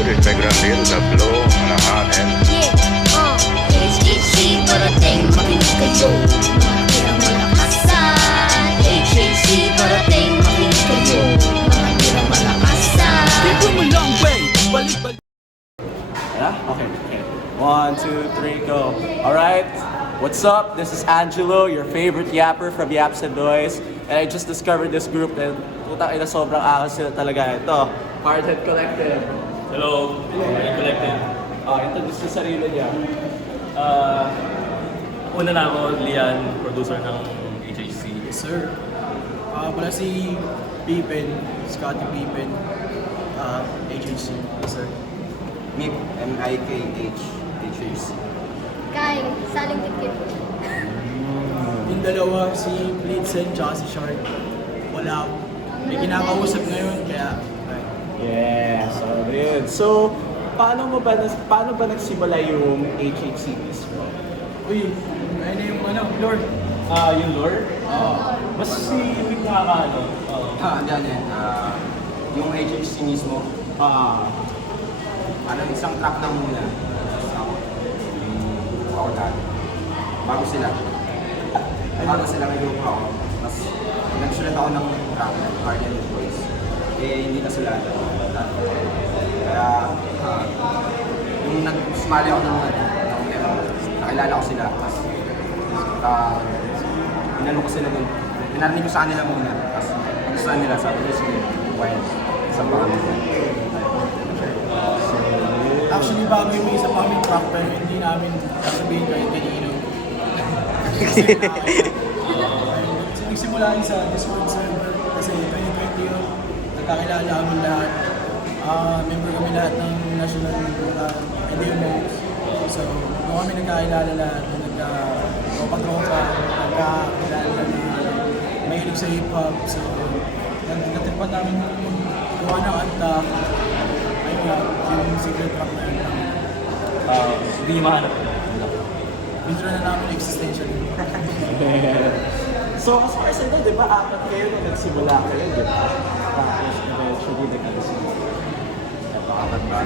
sulit may granil na blow ng hangin. HHC, parating makinig kayo. Mga tirang malakasan. HHC, parating makinig kayo. Mga tirang malakasan. They bring a long way. Balik. Yeah? Okay. 1, 2, 3, go. Alright, what's up? This is Angelo, your favorite yapper from Yaps and Noise. And I just discovered this group and putang ina sobrang akas sila talaga. Ito, Hardhead Collective. Hello, Hardhead Collective. Introduce sa sarili niya. Una na ako, Lian, producer ng HHC. Yes, sir. Pala si Pippen, Scotty Pippen, HHC. Yes, sir. Mick, M-I-K-H, HHC. Kay, saling dikit. Yung dalawa, si Blitzen tsaka si Shark. Wala. May kinakausap ngayon, kaya... Yeah, so yun. So, paano ba nagsimula yung HHC mismo? Uy, ayun na yung Lord. Yung lore? Mas si Mick nakakaano. Andiyan yan. Yung HHC mismo, isang track na muna. Ako dati. Bago sila nag-group ako. Mas nagsulat ako ng track, Heart and Voice. Hindi na sila. Kaya, yung nag-smile ako ng nakilala ko sila. Tapos, inano ko sila nun. Pinarinig ko sa kanila muna. Tapos, gusto nila, sabi ko, sige, why? Isang baka nila. Actually, bago yung may isa pa kami track, pero hindi namin sasabihin kahit kanino. Kasi nagsimula rin sa Discord server kasi 2020 yun, nagkakilala kami lahat. Member kami lahat ng national EDMO. So, doon kami nagkakilala lahat, nagka-tropa, nagkakilala na mahilig sa hip-hop. So, nagtitripan namin gawa ng kanta. Ayun nga, yung secret track na yun. Hindi niya mahanap. Intro na namin existential. So, as far as I know, di ba, apat kayo na nagsimula kayo, di ba? Tapos, eventually, nag-asimula. Napakapat ba?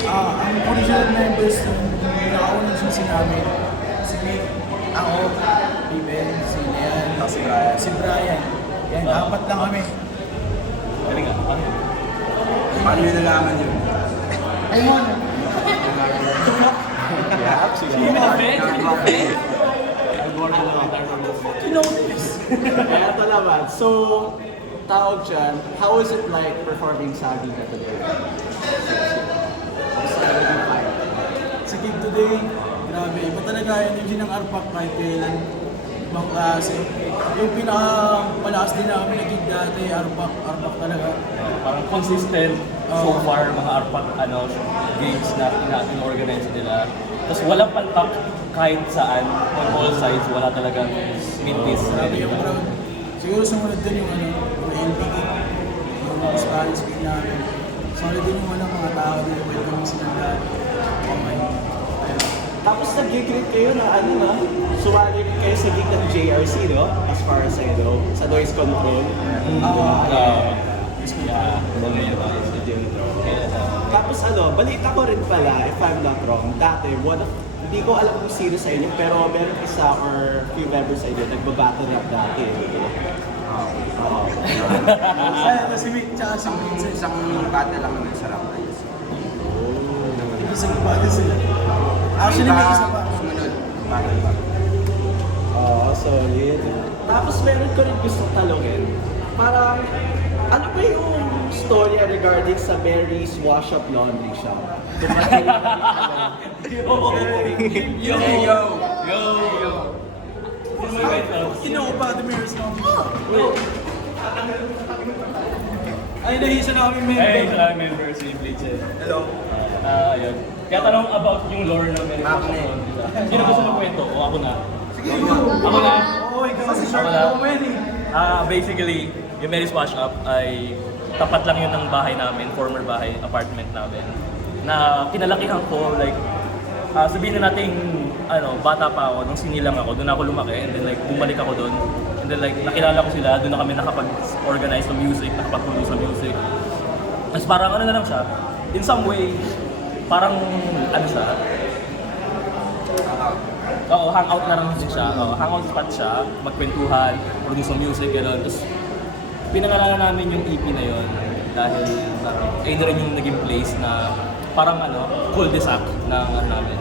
Ang original members ng nakaunang susi namin, si Mick, ako, Pippen, si Leon, si Brian. Yan, apat lang kami. Galing nga. Paano nyo nalaman yun? Ay mo na. Yaps, You know this. Kaya ito naman. So, tawag dyan, how is it like performing sa ating today? Sa gig today, grabe. Iba talaga yung energy ng Arpak kahit kailan. Ibang klase. Yung pinaka-malakas din namin na gig dati, Arpak talaga. Parang consistent so far mga arpat gigs na in-organize nila. Tapos walang palpak kahit saan, on all sides, wala talagang midpiece. Grabe yung crowd. Siguro sumunod din yung yung LP gig. Yung Spanish gig namin. Solid din yung mga tao din. Welcome sila lahat. Okay. Tapos nag-gig kayo na sumali rin kayo sa gig ng JRC, no? As far as I know, sa noise control. Tapos balita ko rin pala, if I'm not wrong, dati, hindi ko alam kung sino sa inyo, pero meron isa or few members sa inyo, nagbabattle rap dati. Ay, si Mick tsaka si Vincent. Isang battle lang naman sa rap na yun. Isang battle sila. Actually, may isa pa. Sumunod, battle pa. Solid. Tapos meron ko rin gusto talungin. Parang, ano ba yung storya regarding sa Mary's Wash Up Laundry Shop? Yo! Kinuha pa the Mayor's Coffee Shop. Ay, nahisa na kami Hey, member. sa member si Blitzen. Hello. Yun. Kaya tanong about yung lore ng Mary Ako na eh. Sino gusto magkwento? O ako na? Sige, Ako na? Oo, ikaw si Shark Wala. Owen eh. Basically, yung Mary's Wash Up ay tapat lang yun ng bahay namin, former bahay, apartment namin. Na kinalakihan ko, like, sabihin na natin, bata pa ako, nung sinilang ako, doon ako lumaki, and then like, bumalik ako doon. And then like, nakilala ko sila, doon na kami nakapag-organize ng music, nakapagtulong sa music. Mas parang na lang siya, in some way, parang ano siya, oo, hangout na lang din siya. Oo, hangout spot siya, magkwentuhan, produce ng music, gano'n. Tapos, pinangalanan namin yung EP na yon dahil parang, ayun na rin yung naging place na parang cul-de-sac ng namin.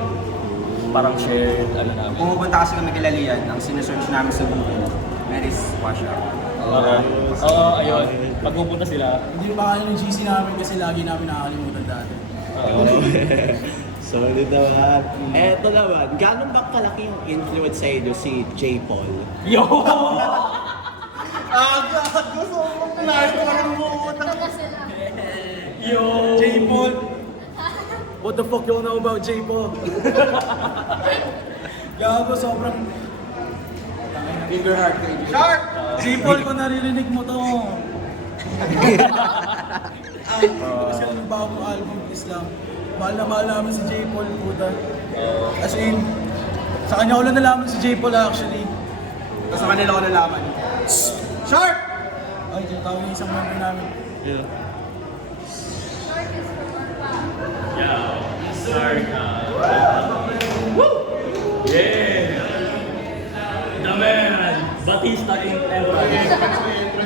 Parang shared, namin. Pumupunta kasi kami kilalian, ang sinesearch namin sa Google, Mary's Wash Up. Oo, ayun. Pag pupunta sila, Hindi pa kaya ng GC namin kasi lagi namin nakakalimutan dati. Solid naman. Eto naman, gano'n ba kalaki yung influence sa inyo si J. Paul? yo! Gusto ko parang Ito na sila. Yo! J. Paul. What the fuck you know about J. Paul? Gago, sobrang... Finger heart ko yun. Shark! J. Paul, kung naririnig mo to. Kasi yung bagong album, please lang. Mahal na mahal namin si J. Paul, puta. As in, sa kanya ko lang nalaman si J. Paul actually. Tapos sa kanila ko nalaman. Shark! Ay, tinatawag niya isang member namin. Yeah. Sorry. Woo! Yeah! The man! Batista in entrance.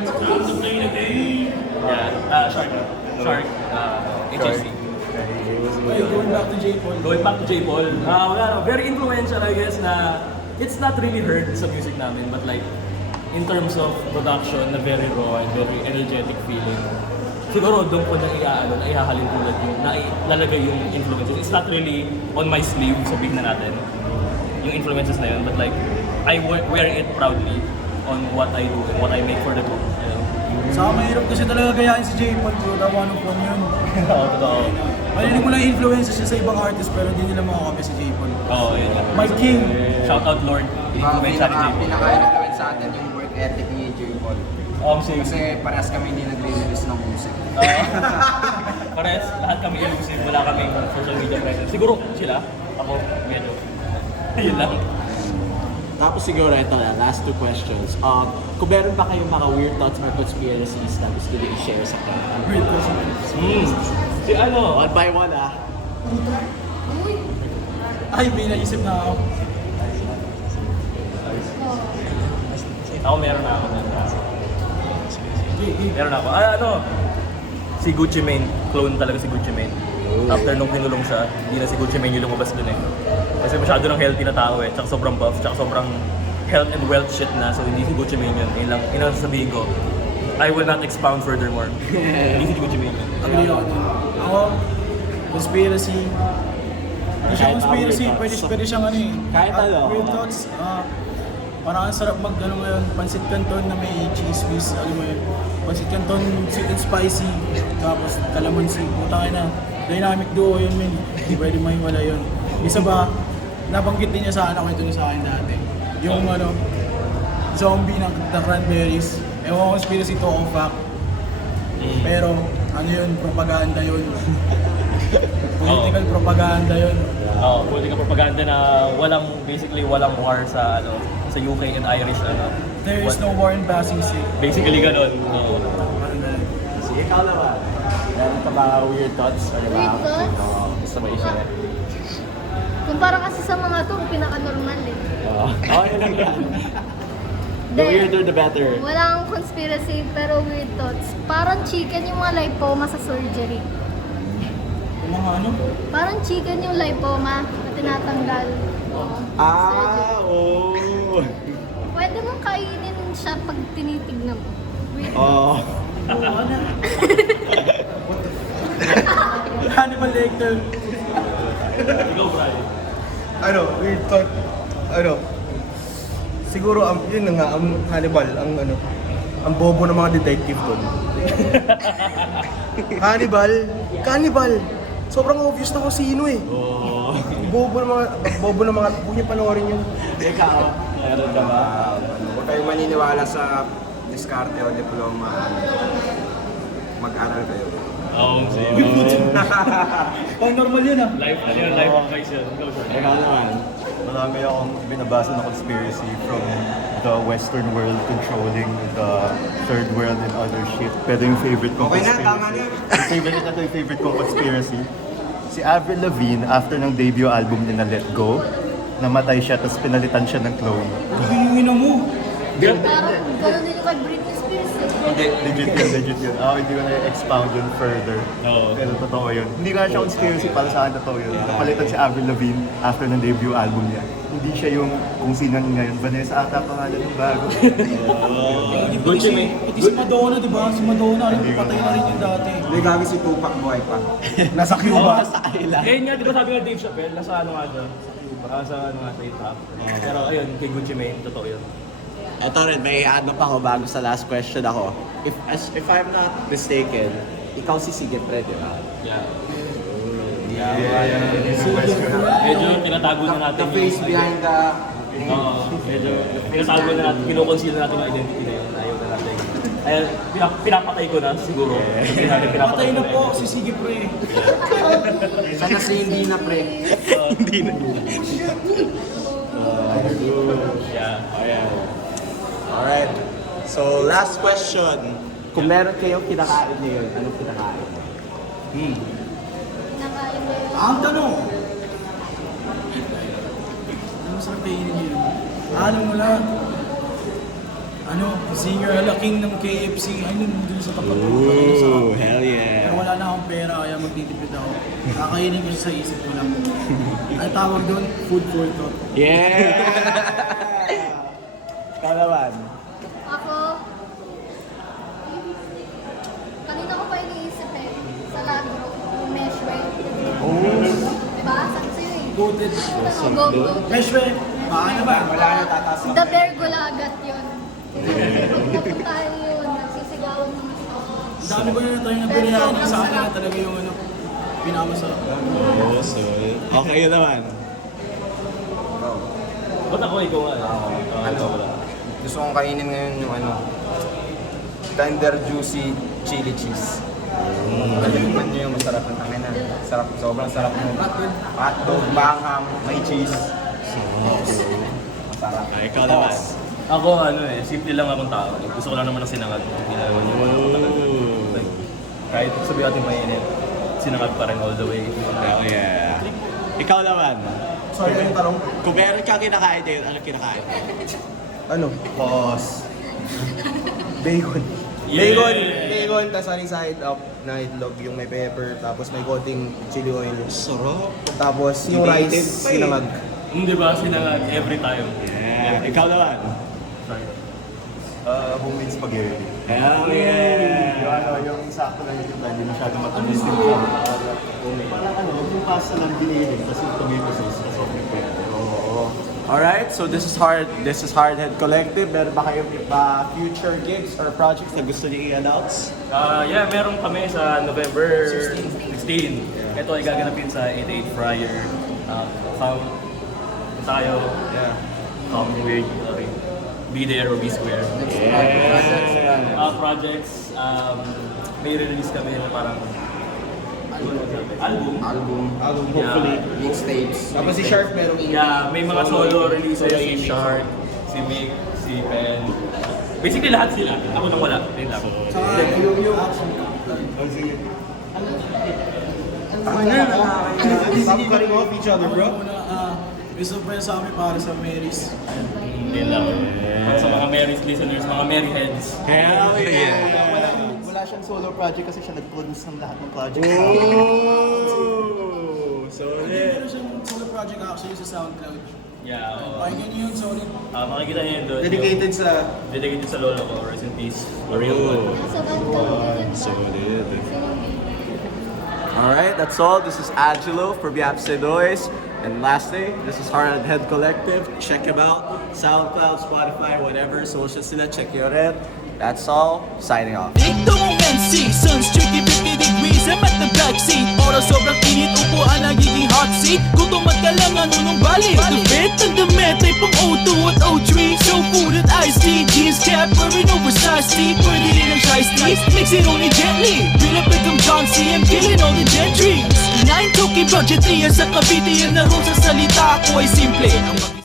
Time to play the game! Yeah, Shark. HSC. Ay, going back to J. Paul. Going back to J. Paul, very influential I guess na it's not really heard sa music namin but like in terms of production na very raw and very energetic feeling. Siguro doon ko na ihahalin tulad yung lalagay yung influences. It's not really on my sleeve, sabihin na natin yung influences na yun, but like I wear it proudly on what I do and what I make for the group. You know? Saka mahirap kasi talaga gayahin si J. Paul, bro. Tawa ng phone yun. Oo, totoo. Marinig mo lang yung influences niya sa ibang artist pero hindi nila makakopya si J. Paul. Oo, yun nga. My king! Shout out Lord. Influence sa J. Paul. Pinaka-influence sa atin yung work ethic ni J. Paul. Kasi parehas kami hindi nagre-release ng music. Parehas, lahat kami elusive, wala kaming social media presence. Siguro sila, ako, medyo. Yun lang. Tapos siguro ito na, last two questions. Kung meron ba kayong mga weird thoughts or conspiracies na gusto nyo i-share sa kanila? Weird conspiracies. Si ano? One by one Uy! Ay, may naisip na ako. Ako meron na ako. Meron ako. Si Gucci Mane, clone talaga si Gucci Mane. After nung kinulong siya, hindi na si Gucci Mane yung lumabas dun eh. Kasi masyado ng healthy na tao eh, tsaka sobrang buff, tsaka sobrang health and wealth shit na, so hindi si Gucci Mane yun. Yun lang sasabihin ko. I will not expound furthermore. Hindi si Gucci Mane yun. Agree ako dun. Ako, conspiracy. Hindi siya conspiracy, pwede siyang ano eh. Kahit ano. Weird thoughts. Parang ang sarap ano mo yun, pancit canton na may cheese whiz, alam mo yun. Pancit canton, sweet and spicy, tapos calamansi, putang ina. Dynamic duo yun, men. Hindi pwede mahiwala yun. Isa ba, nabanggit din niya sa akin, kwento niya sa akin dati. Yung zombie ng the cranberries. Ewan ko conspiracy to o fact. Pero, ano yun, propaganda yun. Political propaganda yun. Political propaganda na basically walang war sa UK and Irish There is no war in Basing Sea. Basically ganun. Sige, ikaw naman. Meron ka ba weird thoughts or Weird thoughts? gusto mo i-share? Kumpara kasi sa mga to, pinaka-normal eh. Yun lang yan. The Then, weirder the better. Walang conspiracy pero weird thoughts. Parang chicken yung mga lipoma sa surgery. Yung mga ano? Parang chicken yung lipoma na tinatanggal. Oo. Pwede mong kainin siya pag tinitignan mo. Weird. Hannibal Lecter. Ikaw, Brian. Weird thought, siguro, yun na nga, ang Hannibal, ang bobo ng mga detective doon. Cannibal! Sobrang obvious na kung sino eh. Bobo ng mga, huwag niyo panoorin yun. Ikaw, meron ka ba? Huwag kayong maniniwala sa diskarte o diploma. Mag-aral kayo. Normal yun ah. Life advice yun. Ikaw, sure. Ikaw naman. Marami akong binabasa na conspiracy from the Western world controlling the third world and other shit. Pero yung favorite kong Okay na, conspiracy. tama na. Yung favorite kong conspiracy. Si Avril Lavigne, after ng debut album niya na Let Go, namatay siya, tapos pinalitan siya ng Chloe. Giningin mo. Parang gano'n din yung kay Britney Spears eh. Hindi, legit yun. Hindi ko na-expound yun further. Oo. Pero totoo yun. Hindi nga siya conspiracy, para sa akin totoo yun. Napalitan si Avril Lavigne after ng debut album niya. Hindi siya yung kung sino niya ngayon. Vanessa ata pangalan yung bago. Gucci Mane. Pati si Madonna, di ba? Si Madonna, patay na rin yung dati. Hindi gabi si Tupac buhay pa. Nasa Cuba. Ngayon nga, di ba sabi nga Dave Chappelle, nasa ano nga siya? Nasa ano nga sa top. Pero ayun, kay Gucci Mane, totoo yun. Ito rin, may ano pa ako bago sa last question ako. If I'm not mistaken, ikaw si Sigepre, di ba? Yeah. Medyo pinatago na natin The face behind the... medyo pinatago na natin, kinukonceal na natin yung identity na yun. Ayaw na natin. Ayun, pinapatay ko na siguro. Patay na po si Sige Pre. Sana si hindi na pre. Yeah. Alright. So, last question. Kung meron kayong kinakain ngayon, anong kinakain? Nakain mo yun. Ang tanong. Ano masarap kainin niyo? Ano mo lang? Ano, singer king ng KFC. Ay, nandun sa tapat ko. Ooh, hell Pero yeah. wala na akong pera, kaya magtitipid ako. Kakainin ko siya sa isip ko lang. Ang tawag doon, food for thought. Yeah! Ikaw naman. Ako, kanina ko pa iniisip eh. Sa lagro, yung meshwe. Diba? Sabi sa'yo eh. Goated. Go. Meshwe, baka na ba? Wala na tataas lang. The Bear Gulagat yun. Pag napuntahan yun, nagsisigawan ng Ang dami ko na tayo na biryani. Sa akin na talaga yung ano, pinakamasarap. Okay, yun naman. Ba't ako ikaw nga? Ano? Gusto kong kainin ngayon yung ano, tender juicy chili cheese. Ano yung man yung masarap ng tangin na. Sarap, sobrang sarap mo. Hotdog, mangham, may cheese. Masarap. Ay, ikaw naman. Ako simple lang akong tao. Gusto ko lang naman ng sinangag. Hindi na naman yung ano ko talaga. Like, kahit sabi natin mainit, sinangag pa rin all the way. Hell yeah. Ikaw naman. Sorry, yung tanong. Kung meron kang kinakain ngayon, anong kinakain? Ano? Pause. Bacon. Yeah. Bacon, tapos aning side up na itlog, yung may pepper, tapos may konting chili oil. Sarap. Tapos yung rice, sinangag. Hindi ba sinangag every time? Yeah. Ikaw naman. Sorry. Homemade spaghetti. Hell yeah. Yung sakto lang yung hindi masyado matamis yung parang yung pasta lang giniling, tapos yung tomato sauce, tapos okay pwede. Alright, so this is Hardhead Collective. Meron ba kayong future gigs or projects na gusto niyo i-announce? Yeah, meron kami sa November 16. Ito ay gaganapin sa 88 Friar. Tayo. Yeah. Weird. Be there or be square. Projects. May release kami na parang album. Hopefully. Mixtapes. Tapos si Sharp merong Yeah, may mga solo releases si Shark, si Mick, si Pen. Basically lahat sila. Ako nang wala. Yun lang. Yung action. Stop cutting off each other, bro. Gusto pa sa amin para sa Marys. Yun lang. Para sa mga Mary's listeners, mga Mary heads. Hell yeah. Wala siyang solo project kasi siya nag-produce ng lahat ng project. Meron siyang solo project actually sa SoundCloud. Yeah. Pakinggan niyo yun, sorry. Makikita niyo yun doon. Dedicated Sa lolo ko. Rest in peace. A real one. Sa banda. Solid. Alright, that's all. This is Angelo for Yaps. And lastly, this is Hardhead Collective. Check them out. SoundCloud, Spotify, whatever. Social sila, check your red. That's all. Signing off. Ito mong MC, sun's tricky 50 degrees, I'm at the backseat. Oras sobrang init, upuan nagiging hot seat. Gutom at ka lang, ano nung balik? The fit and the met, ay pang O2 at O3. So food at iced tea, jeans cap, wearing oversized tee. Pwede rin ang shiesty, mix it only gently. Feel up like I'm John C, I'm killing all the gentry. 9 toki budget 3 sa Cavite, yan na rin sa salita ko ay simple.